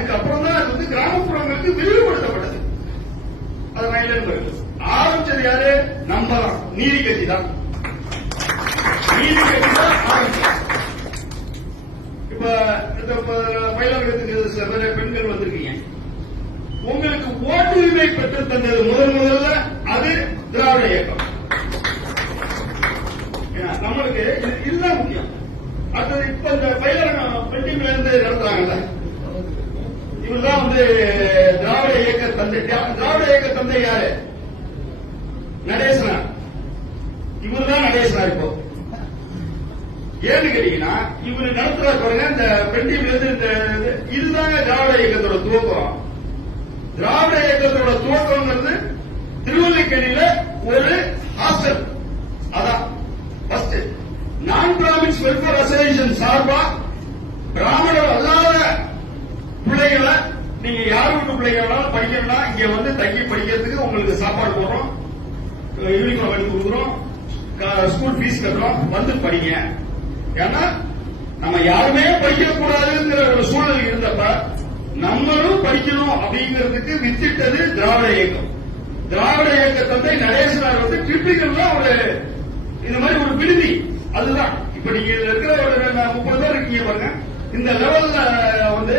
அதுக்கப்புறம் தான் அது வந்து கிராமப்புறங்களுக்கு விரிவுபடுத்தப்பட்டது. அது நான் ஆரம்பிச்சது யாரு? நம்ம தான் நீதி கட்சி தான். நீதி கட்சி தான் ஆரம்பிச்சது. இப்ப இந்த ப- சில பேர் பெண்கள் வந்திருக்கீங்க. உங்களுக்கு ஓட்டுரிமை பெற்று தந்தது முதல் முதல்ல அது திராவிட இயக்கம். வந்து திராவிட இயக்க தந்தை திராவிட இயக்க தந்தை யாரு? நடேசனா. இவரு தான் நடேசனா இப்போ. ஏன்னு கேட்டீங்கன்னா இவர் நடத்துற பாருங்க இந்த பெண்டிங்ல இருந்து இந்த இதுதாங்க திராவிட இயக்கத்தோட துவக்கம். திராவிட இயக்கத்தோட துவக்கம்ங்கிறது திருவல்லிக்கேணியில ஒரு ஹாஸ்டல். அதான் நான் பிராமின்ஸ் வெல்ஃபேர் அசோசியேஷன் சார்பா பிராமணர் அல்லா நீங்க யார் வீட்டு பிள்ளைங்க வேணாலும் படிக்கணும்னா இங்க வந்து தங்கி படிக்கிறதுக்கு உங்களுக்கு சாப்பாடு போடுறோம். யூனிஃபார்ம் எடுத்து கொடுக்குறோம். ஸ்கூல் ஃபீஸ் கட்டுறோம். வந்து படிங்க. ஏன்னா நம்ம யாருமே படிக்க கூடாதுங்கிற ஒரு சூழல் இருந்தப்ப நம்மளும் படிக்கணும் அப்படிங்கிறதுக்கு வித்திட்டது திராவிட இயக்கம். திராவிட இயக்கத்தை தந்தை நடேசனார் வந்து டிப்பிக்கல்ல ஒரு இந்த மாதிரி ஒரு விடுதி. அதுதான். இப்ப நீங்க இருக்கிற ஒரு முப்பது பேர் இருக்கீங்க பாருங்க. இந்த லெவல்ல வந்து